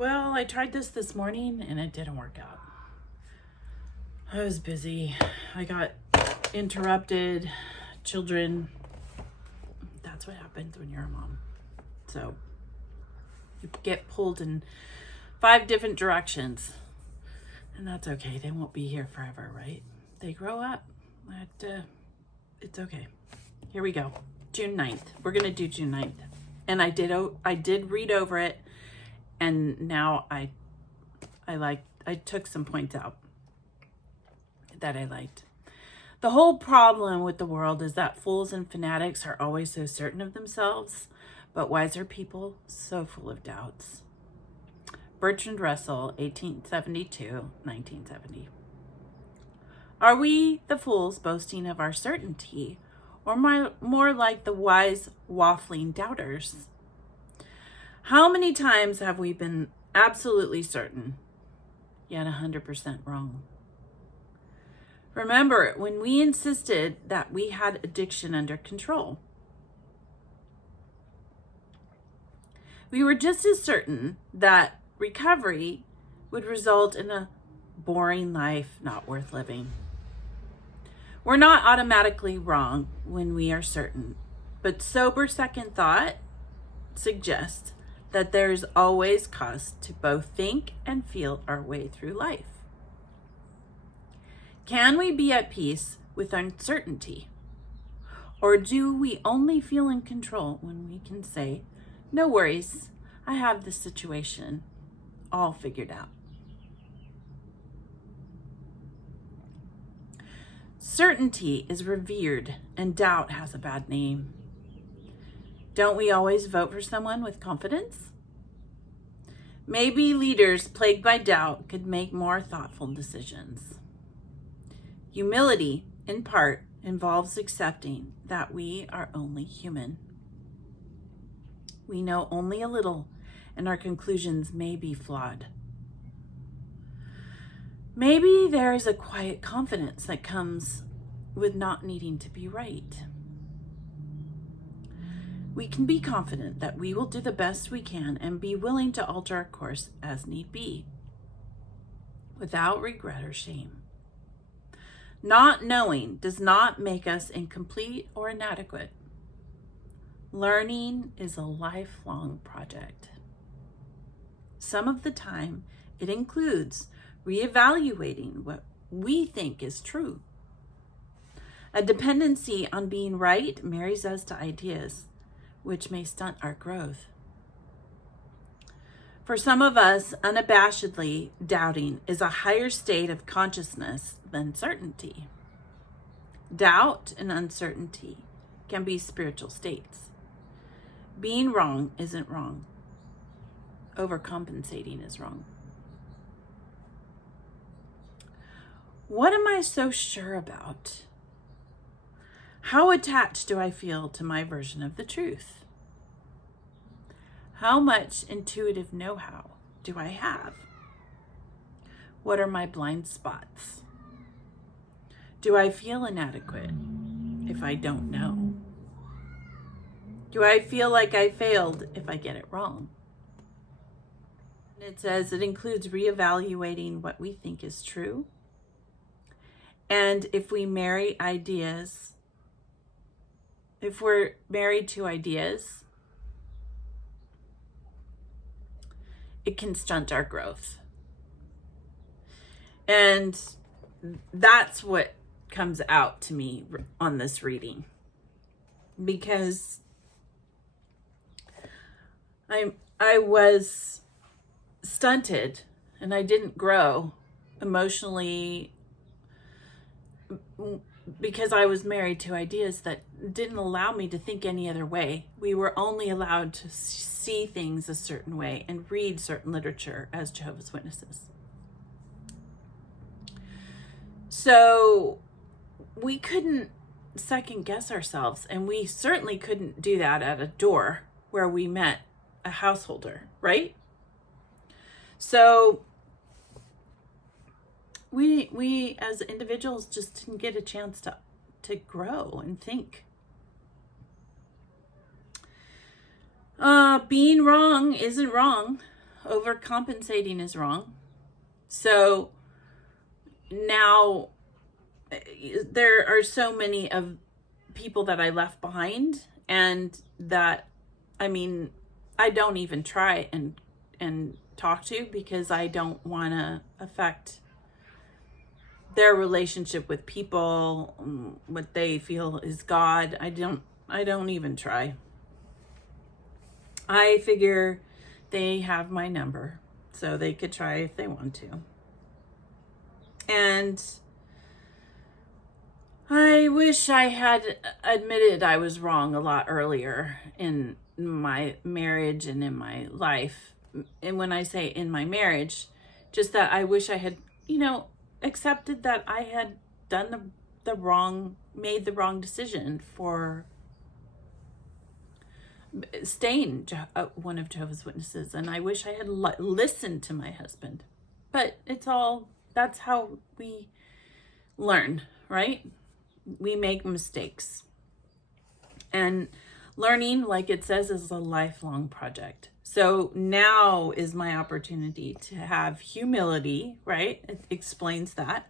Well, I tried this morning and it didn't work out. I was busy. I got interrupted. Children. That's what happens when you're a mom. So you get pulled in 5 different directions. And that's okay. They won't be here forever, right? They grow up. It's okay. Here we go. June 9th. We're going to do June 9th. And I did read over it. And now I took some points out that I liked. The whole problem with the world is that fools and fanatics are always so certain of themselves, but wiser people so full of doubts. Bertrand Russell, 1872-1970. Are we the fools boasting of our certainty, or more like the wise waffling doubters? How many times have we been absolutely certain, yet 100% wrong? Remember when we insisted that we had addiction under control? We were just as certain that recovery would result in a boring life not worth living. We're not automatically wrong when we are certain, but sober second thought suggests that there is always cause to both think and feel our way through life. Can we be at peace with uncertainty? Or do we only feel in control when we can say, no worries, I have this situation all figured out? Certainty is revered and doubt has a bad name. Don't we always vote for someone with confidence? Maybe leaders plagued by doubt could make more thoughtful decisions. Humility, in part, involves accepting that we are only human. We know only a little, and our conclusions may be flawed. Maybe there is a quiet confidence that comes with not needing to be right. We can be confident that we will do the best we can and be willing to alter our course as need be, without regret or shame. Not knowing does not make us incomplete or inadequate. Learning is a lifelong project. Some of the time, it includes reevaluating what we think is true. A dependency on being right marries us to ideas, which may stunt our growth. For some of us, unabashedly doubting is a higher state of consciousness than certainty. Doubt and uncertainty can be spiritual states. Being wrong isn't wrong. Overcompensating is wrong. What am I so sure about? How attached do I feel to my version of the truth? How much intuitive know-how do I have? What are my blind spots? Do I feel inadequate if I don't know? Do I feel like I failed if I get it wrong? It says it includes reevaluating what we think is true. And if we're married to ideas, it can stunt our growth. And that's what comes out to me on this reading. Because I was stunted and I didn't grow emotionally because I was married to ideas that didn't allow me to think any other way. We were only allowed to see things a certain way and read certain literature as Jehovah's Witnesses. So we couldn't second guess ourselves, and we certainly couldn't do that at a door where we met a householder, right? So we as individuals just didn't get a chance to grow and think. Being wrong isn't wrong. overcompensating is wrong. So now there are so many of people that I left behind, and that, I mean, I don't even try and talk to, because I don't want to affect their relationship with people, what they feel is God. I don't even try. I figure they have my number, so they could try if they want to. And I wish I had admitted I was wrong a lot earlier in my marriage and in my life. And when I say in my marriage, just that I wish I had, accepted that I had done made the wrong decision for staying one of Jehovah's Witnesses. And I wish I had listened to my husband. But that's how we learn, right? We make mistakes. And learning, like it says, is a lifelong project. So now is my opportunity to have humility, right? It explains that.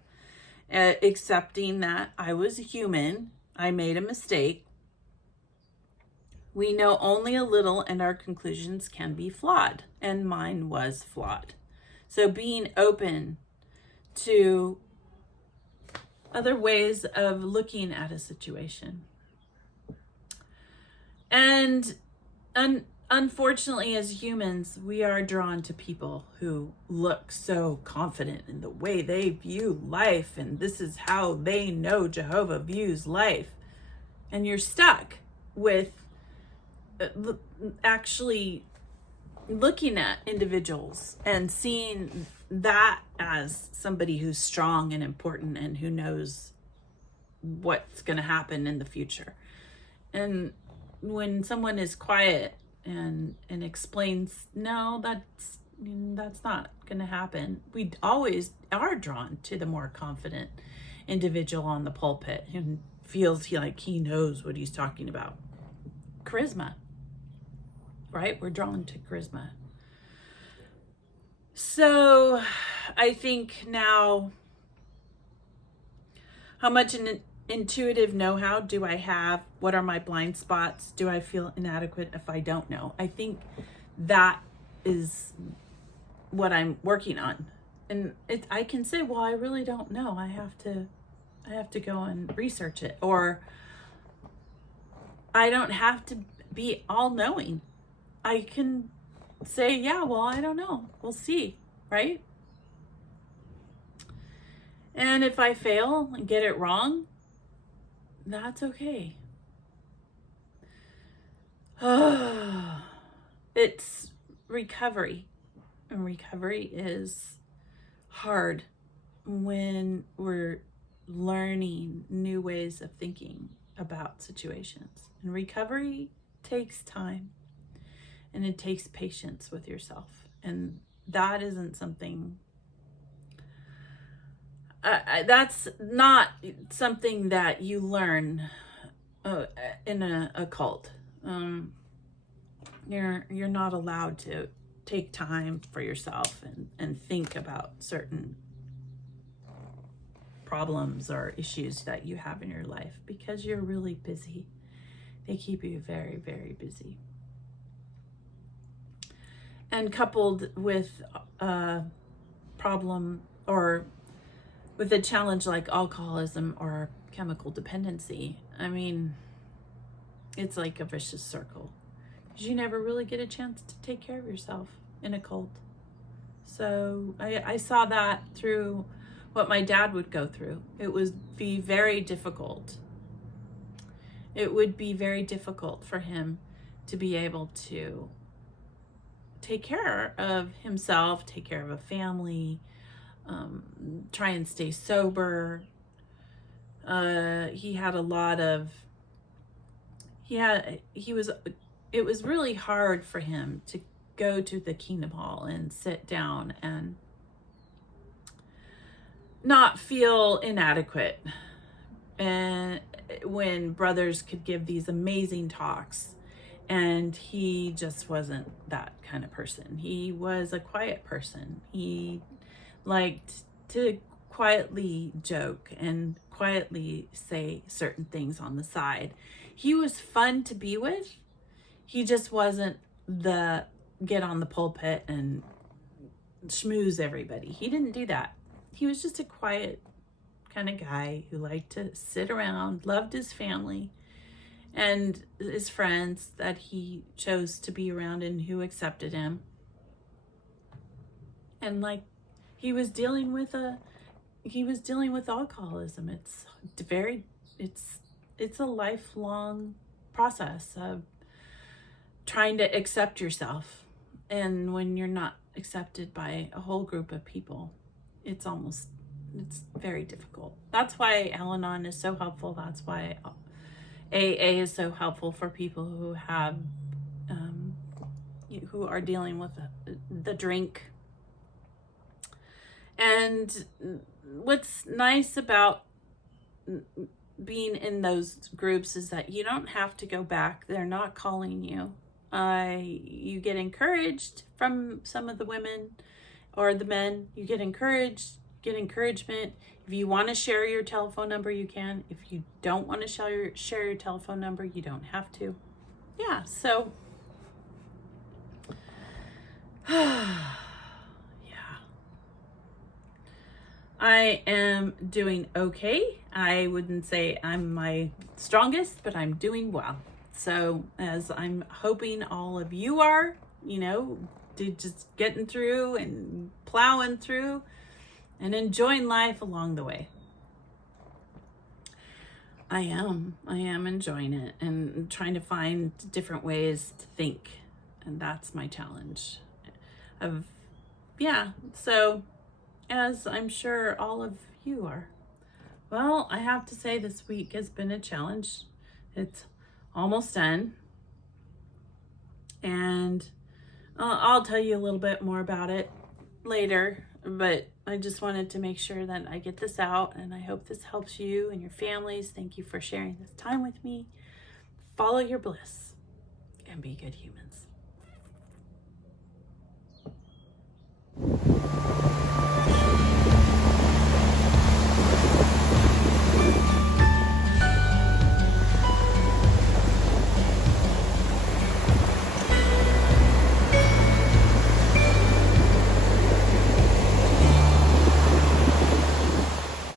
Accepting that I was human, I made a mistake. We know only a little, and our conclusions can be flawed, and mine was flawed. So being open to other ways of looking at a situation. And unfortunately, as humans, we are drawn to people who look so confident in the way they view life, and this is how they know Jehovah views life. And you're stuck with actually looking at individuals and seeing that as somebody who's strong and important and who knows what's going to happen in the future. And when someone is quiet and explains, no, that's not going to happen, we always are drawn to the more confident individual on the pulpit who feels like he knows what he's talking about. Charisma, right? We're drawn to charisma. So I think now, how much intuitive know-how do I have? What are my blind spots? Do I feel inadequate if I don't know? I think that is what I'm working on. And I can say, well, I really don't know. I have to go and research it. Or I don't have to be all-knowing. I can say, yeah, well, I don't know. We'll see, right? And if I fail and get it wrong, that's okay. It's recovery. And recovery is hard when we're learning new ways of thinking about situations. And recovery takes time. And it takes patience with yourself. And that isn't something, that's not something that you learn in a cult. You're not allowed to take time for yourself and think about certain problems or issues that you have in your life, because you're really busy. They keep you very, very busy. And coupled with a problem or with a challenge like alcoholism or chemical dependency, I mean, it's like a vicious circle. Because you never really get a chance to take care of yourself in a cult. So I saw that through what my dad would go through. It would be very difficult. It would be very difficult for him to be able to take care of himself, take care of a family, try and stay sober. It was really hard for him to go to the Kingdom Hall and sit down and not feel inadequate. And when brothers could give these amazing talks And he just wasn't that kind of person. He was a quiet person. He liked to quietly joke and quietly say certain things on the side. He was fun to be with. He just wasn't the get on the pulpit and schmooze everybody. He didn't do that. He was just a quiet kind of guy who liked to sit around, loved his family and his friends that he chose to be around and who accepted him. And like he was dealing with alcoholism. It's a lifelong process of trying to accept yourself. And when you're not accepted by a whole group of people, it's very difficult. That's why Al-Anon is so helpful. That's why AA is so helpful for people who have, who are dealing with the drink. And what's nice about being in those groups is that you don't have to go back. They're not calling you. You get encouraged from some of the women or the men. You get encouragement. If you want to share your telephone number, you can. If you don't want to share your telephone number, you don't have to. Yeah, so yeah. I am doing okay. I wouldn't say I'm my strongest, but I'm doing well. So as I'm hoping all of you are, just getting through and plowing through and enjoying life along the way. I am enjoying it and trying to find different ways to think. And that's my challenge so as I'm sure all of you are. Well, I have to say this week has been a challenge. It's almost done. And I'll tell you a little bit more about it later, but I just wanted to make sure that I get this out, and I hope this helps you and your families. Thank you for sharing this time with me. Follow your bliss and be good humans.